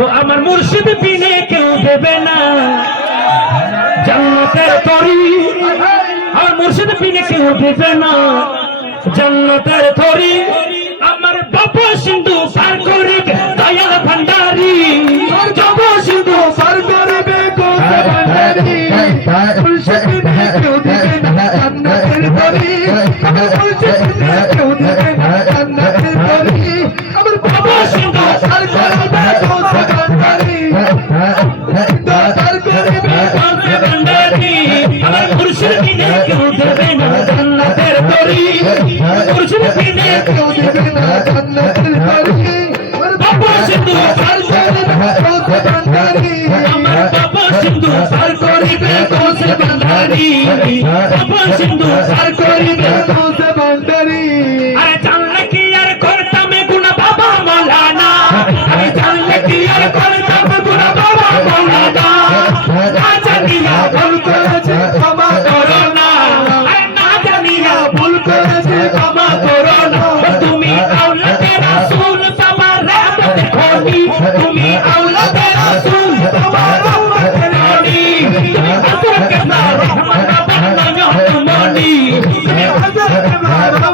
তো আমার মুর্শিদ বিনে কেউ দেবে না। জান্নাতের তরি, আমার মুর্শিদ বিনে কেউ দেবে না। জান্নাতের তরি, আমার বাবা সিন্ধু পার করিবে বিনে কেউ দেবে না জান্নাতের তরি মুর্শিদ বিনে কেউ দেবে না জান্নাতের তরি বাবা সিন্ধু পার করবে কোসে ভান্ডারি আমার বাবা সিন্ধু পার করিবে কোসে ভান্ডারি বাবা সিন্ধু পার করিবে কোসে ভান্ডারি আরে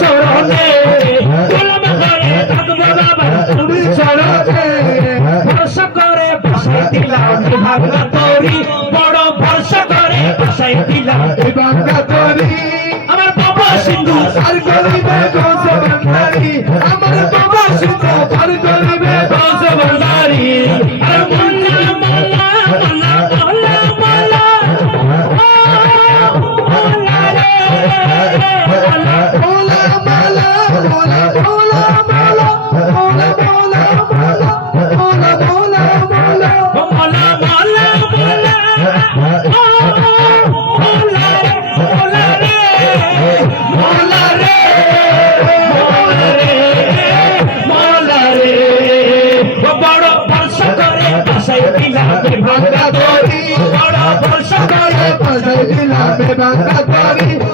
চরণে গোলাম হয়ে থাকব বাবার নুরি চরণে। ভরসা করে বসাই দিলাম ভাঙা তরি বড় ভরসা করে আমার বাবা সিন্ধু। আমার বাবা ভান্ডারি Bangla Bori, Bora Bolshoi, Bangla Bori,